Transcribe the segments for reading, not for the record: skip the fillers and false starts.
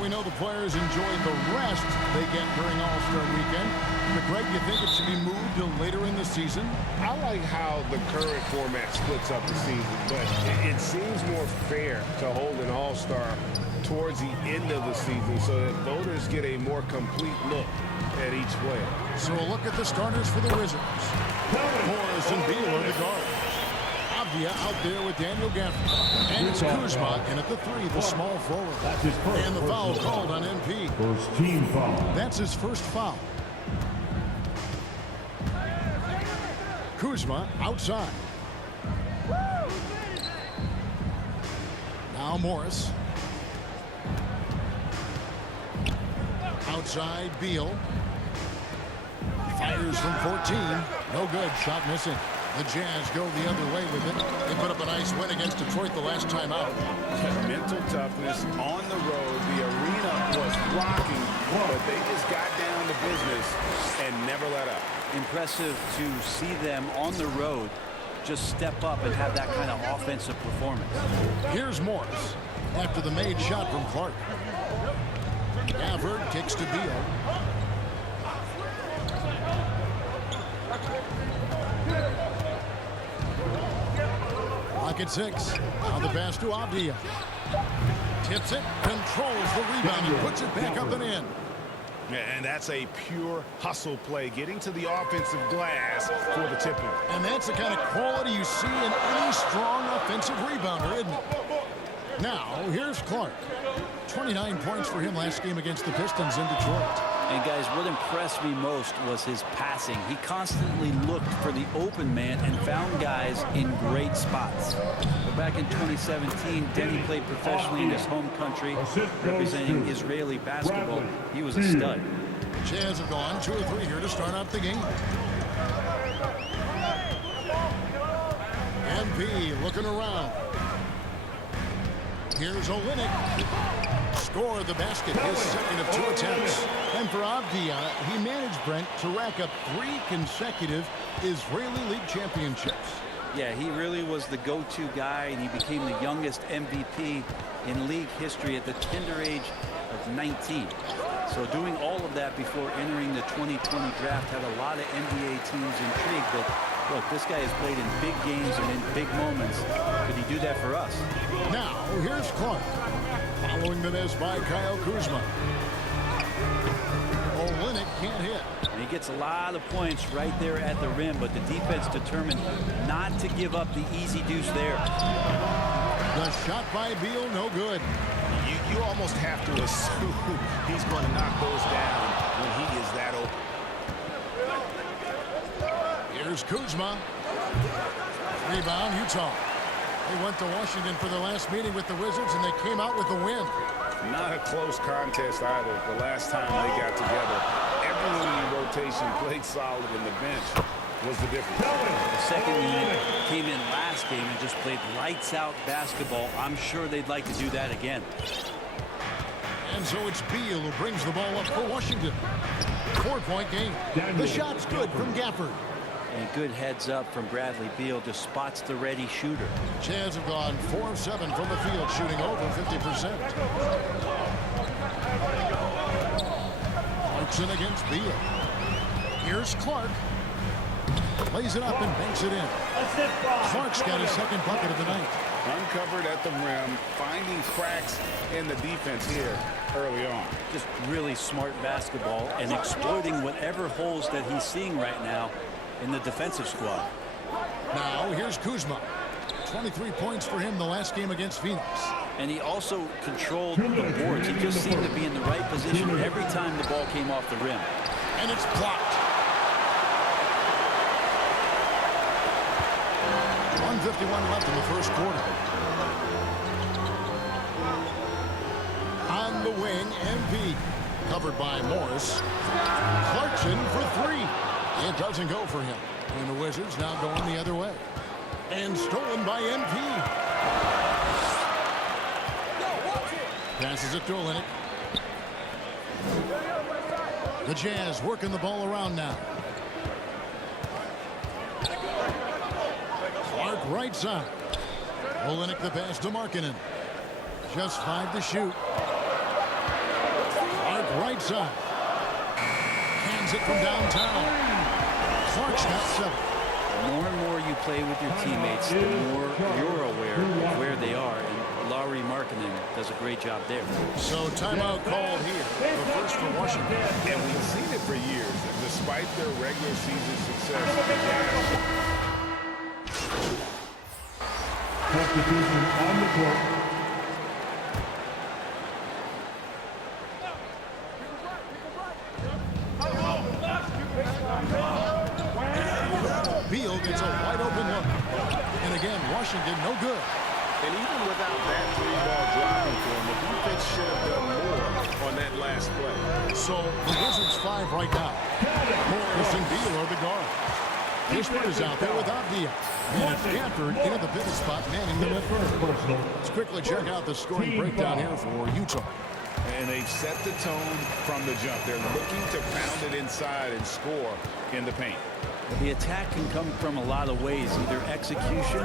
Well, we know the players enjoy the rest they get during All-Star Weekend. But, Greg, you think it should be moved to later in the season? I like how the current format splits up the season, but it seems more fair to hold an All-Star towards the end of the season so that voters get a more complete look at each player. So a look at the starters for the Wizards. Morris and Beal are the guards. Avdia out there with Daniel Gafford. And it's Kuzma in at the 3, the small forward. And the foul called on MP. First team foul. That's his first foul. Kuzma outside. Now Morris. Outside Beal. Fires from 14. No good. Shot missing. The Jazz go the other way with it. They put up a nice win against Detroit the last time out. Mental toughness on the road. The arena was rocking, but they just got down to business and never let up. Impressive to see them on the road just step up and have that kind of offensive performance. Here's Morris after the made shot from Clark. Gafford kicks to Beal. Lock at 6. Now the pass to Avdia. Tips it, controls the rebound, and puts it back up and in. And that's a pure hustle play, getting to the offensive glass for the tip-in. And that's the kind of quality you see in any strong offensive rebounder, isn't it? Now, here's Clark. 29 points for him last game against the Pistons in Detroit. And guys, what impressed me most was his passing. He constantly looked for the open man and found guys in great spots. But back in 2017, Denny played professionally in his home country, representing Israeli basketball. He was a stud. Jazz have gone 2 or 3 here to start out the game. MP looking around. Here's Olynyk. Score the basket, his second of 2 attempts. And for Avdia, he managed, Brent, to rack up 3 consecutive Israeli League championships. Yeah, he really was the go-to guy, and he became the youngest MVP in league history at the tender age of 19. So doing all of that before entering the 2020 draft had a lot of NBA teams intrigued that, look, this guy has played in big games and in big moments. Could he do that for us? Now, here's Clark. Following the miss by Kyle Kuzma. Olynyk can't hit. And he gets a lot of points right there at the rim, but the defense determined not to give up the easy deuce there. The shot by Beal, no good. You almost have to assume he's going to knock those down when he is that open. Here's Kuzma. Rebound, Utah. They went to Washington for their last meeting with the Wizards, and they came out with a win. Not a close contest either the last time they got together. Everyone in the rotation played solid, and the bench was the difference. The second unit came in last game and just played lights-out basketball. I'm sure they'd like to do that again. And so it's Beal who brings the ball up for Washington. 4-point game. The shot's good from Gafford. And good heads up from Bradley Beal, just spots the ready shooter. Jazz have gone 4 of 7 from the field, shooting over 50%. Clarkson against Beal. Here's Clark. Lays it up and banks it in. Clark's got his second bucket of the night. Uncovered at the rim, finding cracks in the defense here early on. Just really smart basketball and exploiting whatever holes that he's seeing right now in the defensive squad. Now here's Kuzma. 23 points for him the last game against Phoenix. And he also controlled the boards. He just seemed to be in the right position every time the ball came off the rim. And it's blocked. 1:51 left in the first quarter. On the wing, MP. Covered by Morris. Clarkson for 3. It doesn't go for him. And the Wizards now going the other way. And stolen by MP. Passes it to Olynyk. The Jazz working the ball around now. Clark right side. Olynyk the pass to Markkanen. Just 5 to shoot. right side. Hands it from downtown. Clark's got 7. The more and more you play with your teammates, the more you're aware of where they are. And Lauri Markkanen does a great job there. So timeout called here. The first for Washington. And we've seen it for years. Despite their regular season success, the Jazz. Substitution on the court. Beal gets a wide open look. And again, Washington no good. And even without that 3-ball dropping for him, the defense should have done more on that last play. So the Wizards 5 right now. Morris and Beal are the guard. Kispert is out there with Avdia. And it's Gafford into the pivot spot, manning the midfield. Let's quickly check out the scoring breakdown here for Utah. And they've set the tone from the jump. They're looking to pound it inside and score in the paint. The attack can come from a lot of ways, either execution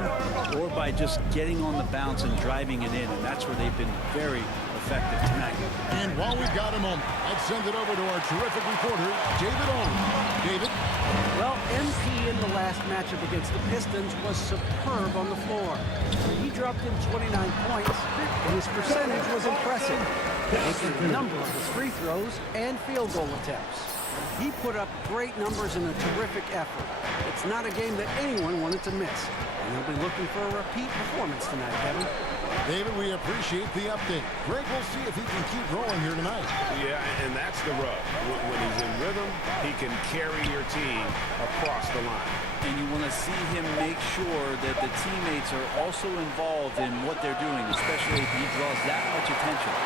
or by just getting on the bounce and driving it in, and that's where they've been very effective tonight. And while we've got a moment, let's send it over to our terrific reporter, David Owen. David? Well, MP in the last matchup against the Pistons was superb on the floor. He dropped in 29 points, and his percentage was impressive, making a number of his free throws and field goal attempts. He put up great numbers in a terrific effort. It's not a game that anyone wanted to miss, and he'll be looking for a repeat performance tonight, Kevin. David, we appreciate the update. Greg, we'll see if he can keep rolling here tonight. Yeah, and that's the rub. When he's in rhythm, he can carry your team across the line. And you want to see him make sure that the teammates are also involved in what they're doing, especially if he draws that much attention.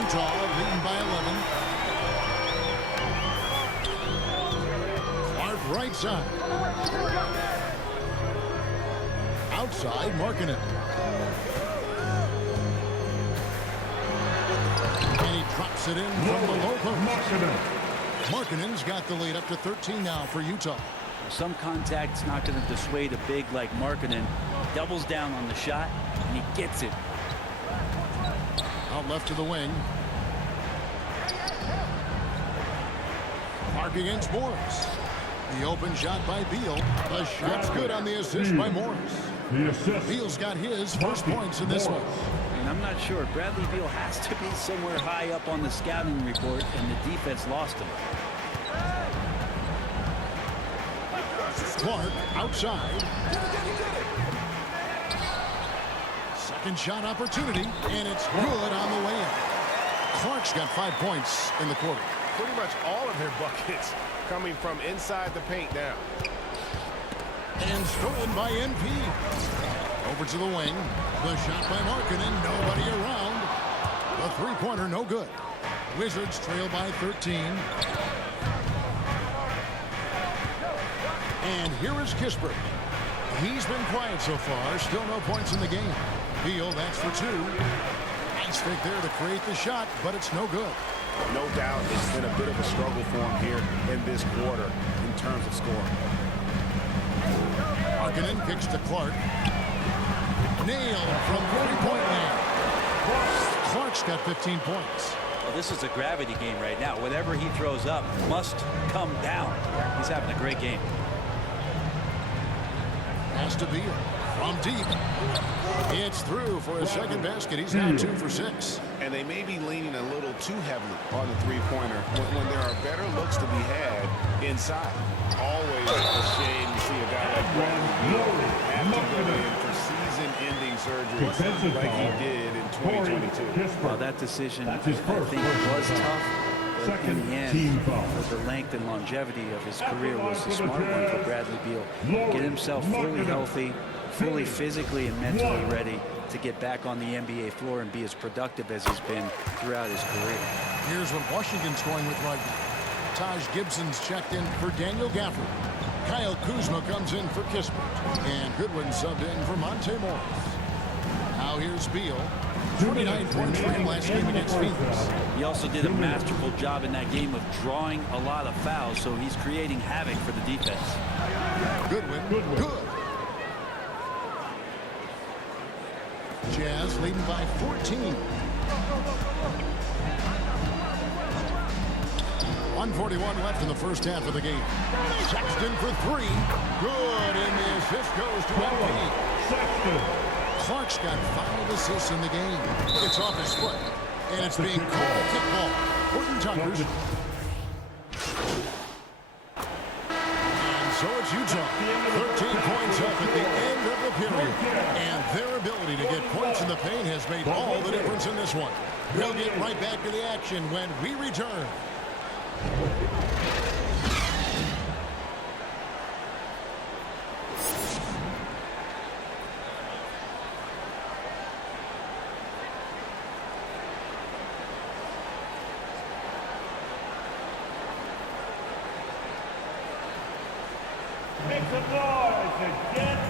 Utah leading by 11. Clark right side. Outside, Markkanen. And he drops it in from the low post. Markkanen's got the lead up to 13 now for Utah. Some contact's not going to dissuade a big like Markkanen. Doubles down on the shot, and he gets it. Out left to the wing. Clark against Morris. The open shot by Beal. The shot's good on the assist by Morris. Beal's got his first points in this one. And I'm not sure. Bradley Beal has to be somewhere high up on the scouting report, and the defense lost him. Clark outside. Second shot opportunity, and it's good on the way in. Clark's got 5 points in the quarter. Pretty much all of their buckets coming from inside the paint now. And stolen by NP. Over to the wing. The shot by Markkanen. Nobody around. The three-pointer no good. Wizards trail by 13. And here is Kispert. He's been quiet so far. Still no points in the game. Beal, that's for 2. Nice fake there to create the shot, but it's no good. No doubt it's been a bit of a struggle for him here in this quarter in terms of scoring. Markkanen kicks to Clark. Nailed from 3-point land. Clark's got 15 points. Well, this is a gravity game right now. Whatever he throws up must come down. He's having a great game. Pass to Beal from deep. It's through for his second basket. He's now 2 for 6. And they may be leaning a little too heavily on the three-pointer when there are better looks to be had inside. Always a shame to see a guy like Bradley Beal have to go in for season-ending surgery like he did in 2022. Well, that decision, I think, was tough. But in the end, for the length and longevity of his career, was the smart one for Bradley Beal. Get himself fully healthy, fully physically and mentally ready to get back on the NBA floor and be as productive as he's been throughout his career. Here's what Washington's going with right now. Taj Gibson's checked in for Daniel Gafford. Kyle Kuzma comes in for Kispert. And Goodwin subbed in for Monte Morris. Now here's Beal. 29 points for him last game against Phoenix. He also did a masterful job in that game of drawing a lot of fouls, so he's creating havoc for the defense. Goodwin, good. Jazz leading by 14. 1:41 left in the first half of the game. Sexton for three. Good, and the assist goes to MP. Clark's got 5 assists in the game. It's off his foot, and it's being called kickball. Horton Tuckers. And so it's Utah. 13 points up at the end of the period. And their ability to get points in the paint has made all the difference in this one. We'll get right back to the action when we return.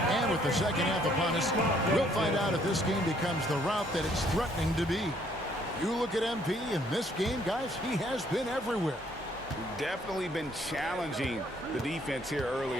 And with the second half upon us, we'll find out if this game becomes the route that it's threatening to be. You look at MP in this game, guys, he has been everywhere. Definitely been challenging the defense here early.